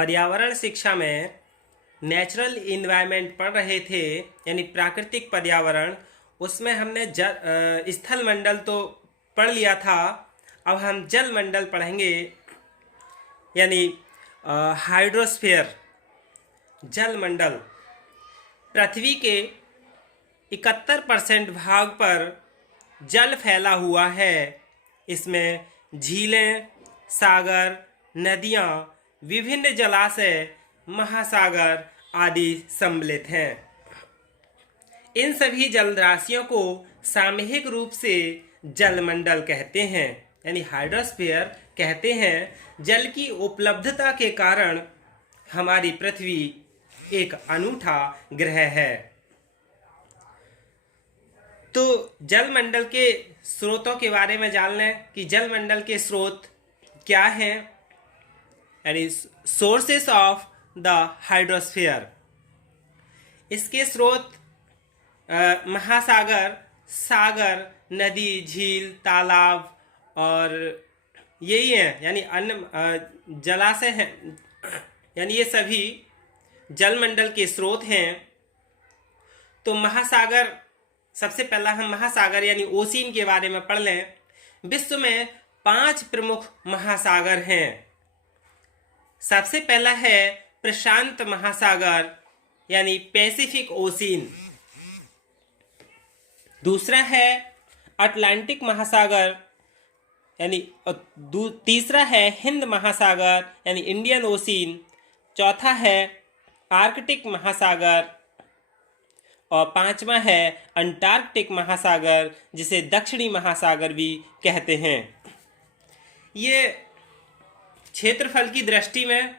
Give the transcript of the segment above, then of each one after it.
पर्यावरण शिक्षा में नेचुरल इन्वायरमेंट पढ़ रहे थे, यानी प्राकृतिक पर्यावरण। उसमें हमने स्थल मंडल तो पढ़ लिया था। अब हम जल मंडल पढ़ेंगे, यानी हाइड्रोस्फीयर, जल मंडल। पृथ्वी के 71% भाग पर जल फैला हुआ है। इसमें झीलें, सागर, नदियाँ, विभिन्न जलाशय, महासागर आदि सम्मिलित हैं। इन सभी जलराशियों को सामूहिक रूप से जलमंडल कहते हैं, यानी हाइड्रोस्फीयर कहते हैं। जल की उपलब्धता के कारण हमारी पृथ्वी एक अनूठा ग्रह है। तो जलमंडल के स्रोतों के बारे में जान लें कि जलमंडल के स्रोत क्या हैं, यानी सोर्सेस ऑफ द हाइड्रोस्फीयर। इसके स्रोत महासागर, सागर, नदी, झील, तालाब और यही हैं, यानी अन्य जलाशय हैं, यानी ये सभी जलमंडल के स्रोत हैं। तो महासागर, सबसे पहला हम महासागर यानी ओशियन के बारे में पढ़ लें। विश्व में 5 प्रमुख महासागर हैं। सबसे पहला है प्रशांत महासागर यानी पैसिफिक ओशियन। दूसरा है अटलांटिक महासागर, यानी तीसरा है हिंद महासागर यानी इंडियन ओशियन। चौथा है आर्कटिक महासागर और पांचवा है अंटार्कटिक महासागर, जिसे दक्षिणी महासागर भी कहते हैं। ये क्षेत्रफल की दृष्टि में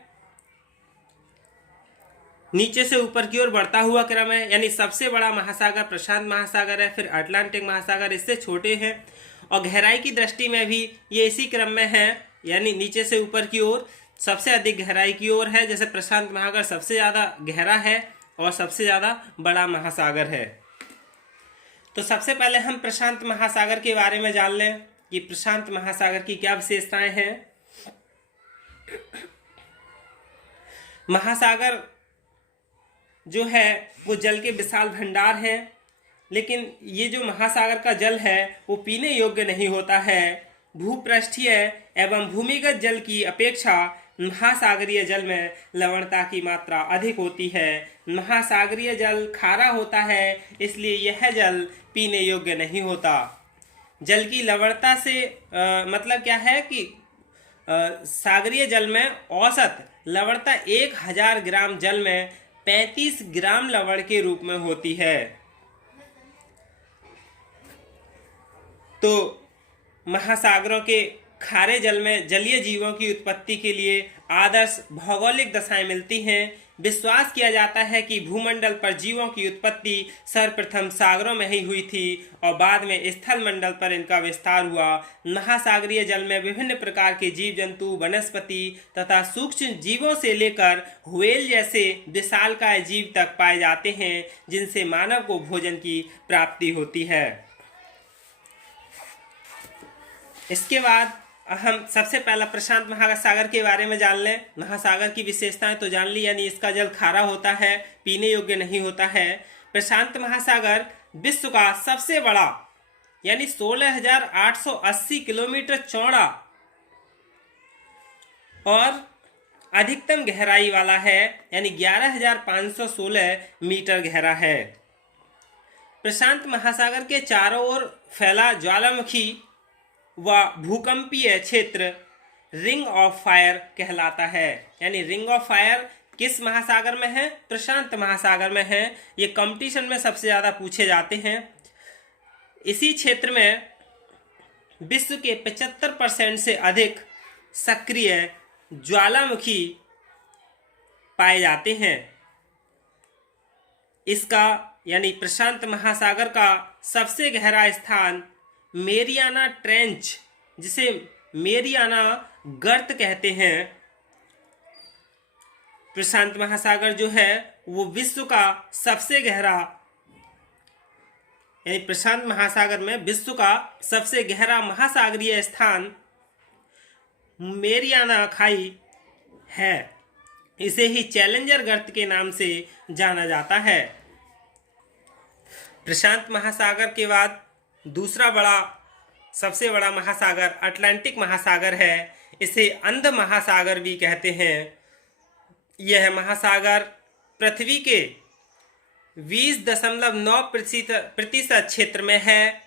नीचे से ऊपर की ओर बढ़ता हुआ क्रम है, यानी सबसे बड़ा महासागर प्रशांत महासागर है, फिर अटलांटिक महासागर इससे छोटे हैं, और गहराई की दृष्टि में भी ये इसी क्रम में है, यानी नीचे से ऊपर की ओर सबसे अधिक गहराई की ओर है। जैसे प्रशांत महासागर सबसे ज़्यादा गहरा है और सबसे ज़्यादा बड़ा महासागर है। तो सबसे पहले हम प्रशांत महासागर के बारे में जान लें कि प्रशांत महासागर की क्या विशेषताएं हैं। महासागर जो है वो जल के विशाल भंडार हैं, लेकिन ये जो महासागर का जल है वो पीने योग्य नहीं होता है। भूपृष्ठीय एवं भूमिगत जल की अपेक्षा महासागरीय जल में लवणता की मात्रा अधिक होती है। महासागरीय जल खारा होता है, इसलिए यह जल पीने योग्य नहीं होता। जल की लवणता से मतलब क्या है कि सागरीय जल में औसत लवणता 1000 ग्राम जल में 35 ग्राम लवण के रूप में होती है। तो महासागरों के खारे जल में जलीय जीवों की उत्पत्ति के लिए आदर्श भौगोलिक दशाएं मिलती हैं। विश्वास किया जाता है कि भूमंडल पर जीवों की उत्पत्ति सर्वप्रथम सागरों में ही हुई थी और बाद में स्थल मंडल पर इनका विस्तार हुआ। महासागरीय जल में विभिन्न प्रकार के जीव जंतु, वनस्पति तथा सूक्ष्म जीवों से लेकर व्हेल जैसे विशालकाय जीव तक पाए जाते हैं, जिनसे मानव को भोजन की प्राप्ति होती है। इसके बाद हम सबसे पहला प्रशांत महासागर के बारे में जान लें। महासागर की विशेषताएं तो जान ली, यानी इसका जल खारा होता है, पीने योग्य नहीं होता है। प्रशांत महासागर विश्व का सबसे बड़ा यानी 16,880 किलोमीटर चौड़ा और अधिकतम गहराई वाला है, यानी 11,516 मीटर गहरा है। प्रशांत महासागर के चारों ओर फैला ज्वालामुखी व भूकंपीय क्षेत्र रिंग ऑफ फायर कहलाता है। यानी रिंग ऑफ फायर किस महासागर में है? प्रशांत महासागर में है। ये कंपटीशन में सबसे ज़्यादा पूछे जाते हैं। इसी क्षेत्र में विश्व के 75% से अधिक सक्रिय ज्वालामुखी पाए जाते हैं। इसका यानी प्रशांत महासागर का सबसे गहरा स्थान मेरियाना ट्रेंच, जिसे मेरियाना गर्त कहते हैं। प्रशांत महासागर जो है वो विश्व का सबसे गहरा, यानी प्रशांत महासागर में विश्व का सबसे गहरा महासागरीय स्थान मेरियाना खाई है। इसे ही चैलेंजर गर्त के नाम से जाना जाता है। प्रशांत महासागर के बाद दूसरा सबसे बड़ा महासागर अटलांटिक महासागर है। इसे अंध महासागर भी कहते हैं। यह महासागर पृथ्वी के 20.9% क्षेत्र में है।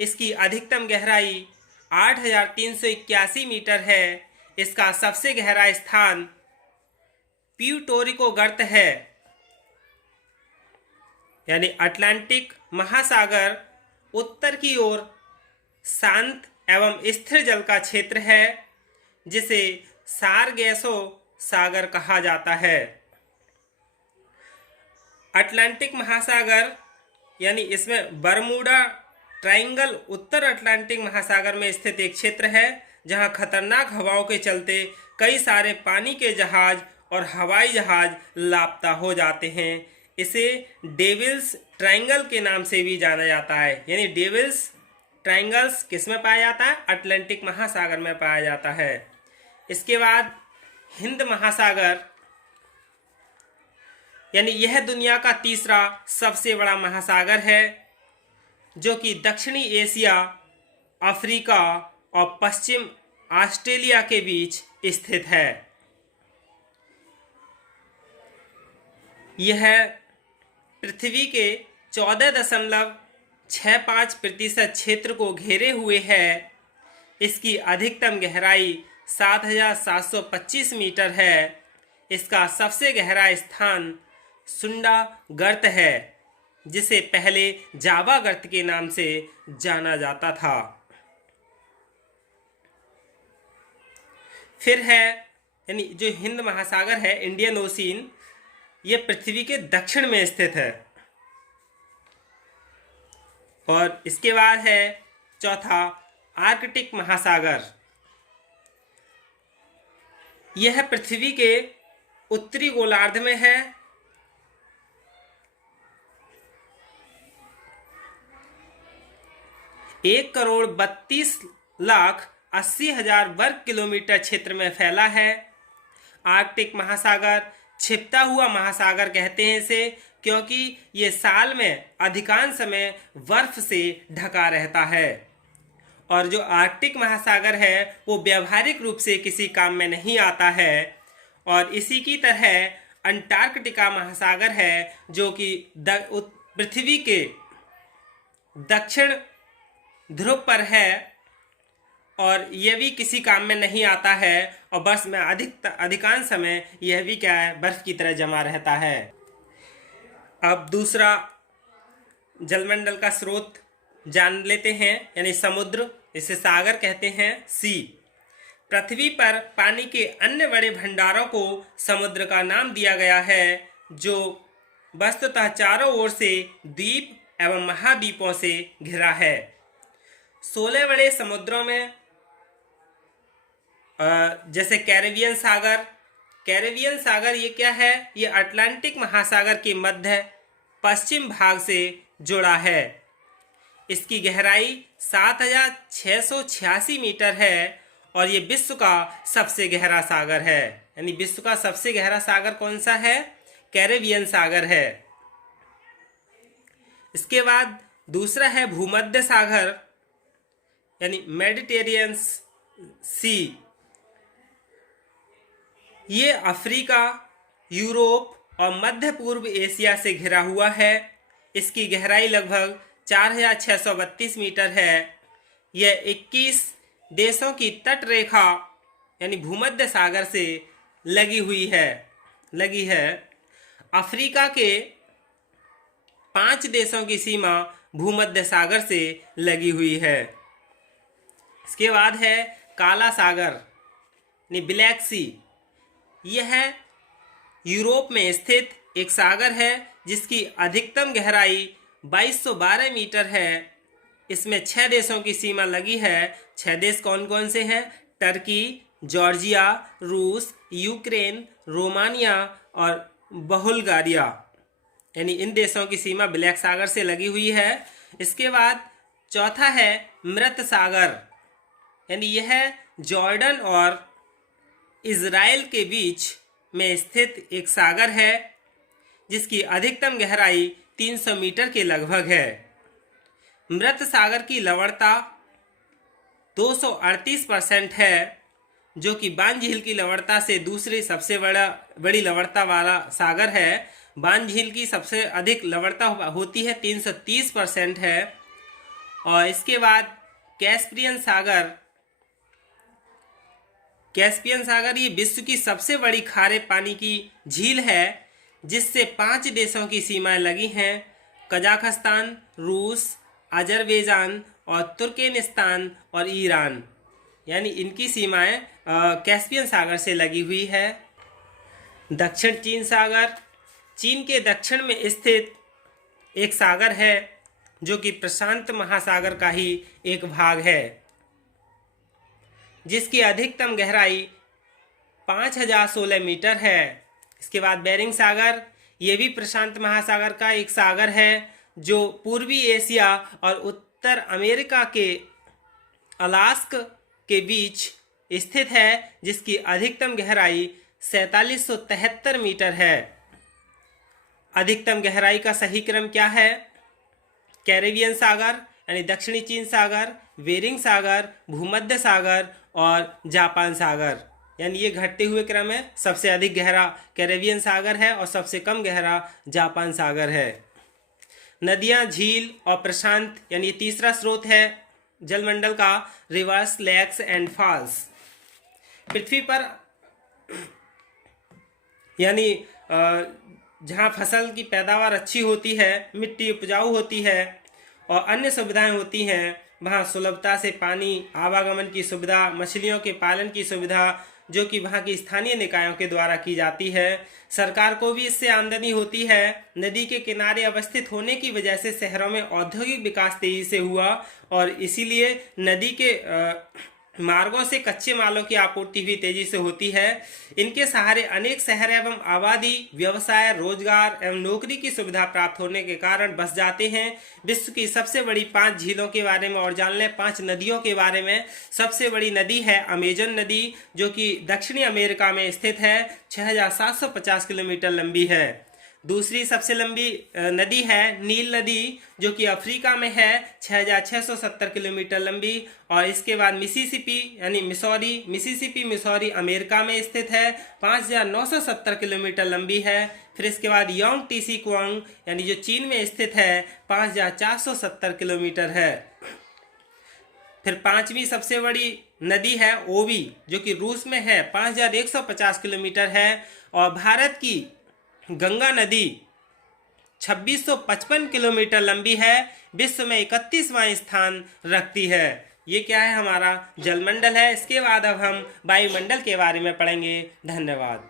इसकी अधिकतम गहराई 8,381 मीटर है। इसका सबसे गहरा स्थान प्यूर्टोरिको गर्त है। यानी अटलांटिक महासागर उत्तर की ओर शांत एवं स्थिर जल का क्षेत्र है, जिसे सारगेसो सागर कहा जाता है। अटलांटिक महासागर यानी इसमें बरमूडा ट्रायंगल उत्तर अटलांटिक महासागर में स्थित एक क्षेत्र है, जहां खतरनाक हवाओं के चलते कई सारे पानी के जहाज और हवाई जहाज लापता हो जाते हैं। इसे डेविल्स ट्रायंगल के नाम से भी जाना जाता है। यानी डेविल्स ट्रायंगल्स किस में पाया जाता है? अटलांटिक महासागर में पाया जाता है। इसके बाद हिंद महासागर, यानी यह दुनिया का तीसरा सबसे बड़ा महासागर है, जो कि दक्षिणी एशिया, अफ्रीका और पश्चिम ऑस्ट्रेलिया के बीच स्थित है। यह पृथ्वी के 14.65% क्षेत्र को घेरे हुए है। इसकी अधिकतम गहराई 7,725 मीटर है। इसका सबसे गहरा स्थान सुंडा गर्त है, जिसे पहले जावा गर्त के नाम से जाना जाता था। फिर है यानी जो हिंद महासागर है, इंडियन ओशियन, ये पृथ्वी के दक्षिण में स्थित है। और इसके बाद है चौथा आर्कटिक महासागर। यह पृथ्वी के उत्तरी गोलार्ध में है। 1,32,80,000 वर्ग किलोमीटर क्षेत्र में फैला है। आर्कटिक महासागर छिपता हुआ महासागर कहते हैं इसे, क्योंकि ये साल में अधिकांश समय बर्फ से ढका रहता है। और जो आर्कटिक महासागर है वो व्यावहारिक रूप से किसी काम में नहीं आता है। और इसी की तरह अंटार्कटिका महासागर है, जो कि पृथ्वी के दक्षिण ध्रुव पर है, और यह भी किसी काम में नहीं आता है। और वर्ष में अधिकांश समय यह भी क्या है, बर्फ की तरह जमा रहता है। अब दूसरा जलमंडल का स्रोत जान लेते हैं, यानी समुद्र, इसे सागर कहते हैं, सी। पृथ्वी पर पानी के अन्य बड़े भंडारों को समुद्र का नाम दिया गया है, जो वस्तुतः चारों ओर से द्वीप एवं महाद्वीपों से घिरा है। 16 बड़े समुद्रों में जैसे कैरेबियन सागर ये क्या है? ये अटलांटिक महासागर के मध्य पश्चिम भाग से जुड़ा है। इसकी गहराई 7,686 मीटर है और ये विश्व का सबसे गहरा सागर है। यानी विश्व का सबसे गहरा सागर कौन सा है? कैरेबियन सागर है। इसके बाद दूसरा है भूमध्य सागर, यानी मेडिटेरियन सी। ये अफ्रीका, यूरोप और मध्य पूर्व एशिया से घिरा हुआ है। इसकी गहराई लगभग 4,632 मीटर है। यह 21 देशों की तट रेखा यानी भूमध्य सागर से लगी है। अफ्रीका के 5 देशों की सीमा भूमध्य सागर से लगी हुई है। इसके बाद है काला सागर यानी ब्लैक सी। यह यूरोप में स्थित एक सागर है, जिसकी अधिकतम गहराई 2212 मीटर है। इसमें 6 देशों की सीमा लगी है। 6 देश कौन कौन से हैं? टर्की, जॉर्जिया, रूस, यूक्रेन, रोमानिया और बुल्गारिया। यानी इन देशों की सीमा ब्लैक सागर से लगी हुई है। इसके बाद चौथा है मृत सागर, यानी यह जॉर्डन और इजराइल के बीच में स्थित एक सागर है जिसकी अधिकतम गहराई 300 मीटर के लगभग है। मृत सागर की लवणता 238% है, जो कि बान झील की लवणता से दूसरी सबसे बड़ी लवणता वाला सागर है। बान झील की सबसे अधिक लवणता होती है 330% है। और इसके बाद कैस्पियन सागर ये विश्व की सबसे बड़ी खारे पानी की झील है, जिससे 5 देशों की सीमाएं लगी हैं: कजाकिस्तान, रूस, अजरबैजान और तुर्कमेनिस्तान और ईरान। यानी इनकी सीमाएं कैस्पियन सागर से लगी हुई है। दक्षिण चीन सागर चीन के दक्षिण में स्थित एक सागर है, जो कि प्रशांत महासागर का ही एक भाग है, जिसकी अधिकतम गहराई 5016 मीटर है। इसके बाद बेरिंग सागर, ये भी प्रशांत महासागर का एक सागर है, जो पूर्वी एशिया और उत्तर अमेरिका के अलास्क के बीच स्थित है, जिसकी अधिकतम गहराई 4773 मीटर है। अधिकतम गहराई का सही क्रम क्या है? कैरेबियन सागर यानी दक्षिणी चीन सागर, बेरिंग सागर, भूमध्य सागर और जापान सागर, यानी ये घटते हुए क्रम है। सबसे अधिक गहरा कैरेबियन सागर है और सबसे कम गहरा जापान सागर है। नदियां, झील और प्रशांत यानी तीसरा स्रोत है जलमंडल का, रिवर्स, लेक्स एंड फॉल्स। पृथ्वी पर यानी जहाँ फसल की पैदावार अच्छी होती है, मिट्टी उपजाऊ होती है और अन्य सुविधाएं होती हैं, वहाँ सुलभता से पानी, आवागमन की सुविधा, मछलियों के पालन की सुविधा, जो कि वहाँ की स्थानीय निकायों के द्वारा की जाती है। सरकार को भी इससे आमदनी होती है। नदी के किनारे अवस्थित होने की वजह से शहरों में औद्योगिक विकास तेजी से हुआ और इसीलिए नदी के मार्गों से कच्चे मालों की आपूर्ति भी तेजी से होती है। इनके सहारे अनेक शहर एवं आबादी, व्यवसाय, रोजगार एवं नौकरी की सुविधा प्राप्त होने के कारण बस जाते हैं। विश्व की सबसे बड़ी 5 झीलों के बारे में और जान लें, 5 नदियों के बारे में। सबसे बड़ी नदी है अमेजन नदी, जो कि दक्षिणी अमेरिका में स्थित है, 6750 किलोमीटर लंबी है। दूसरी सबसे लंबी नदी है नील नदी, जो कि अफ्रीका में है, 6670 किलोमीटर लंबी। और इसके बाद मिसिसिपी यानी मिसौरी अमेरिका में स्थित है, 5970 किलोमीटर लंबी है। फिर इसके बाद यांगटीसी कुआंग यानी जो चीन में स्थित है, 5470 किलोमीटर है। फिर 5वीं सबसे बड़ी नदी है ओबी, जो कि रूस में है, 5150 किलोमीटर है। और भारत की गंगा नदी 2655 किलोमीटर लंबी है, विश्व में 31वां स्थान रखती है। ये क्या है? हमारा जलमंडल है। इसके बाद अब हम वायुमंडल के बारे में पढ़ेंगे। धन्यवाद।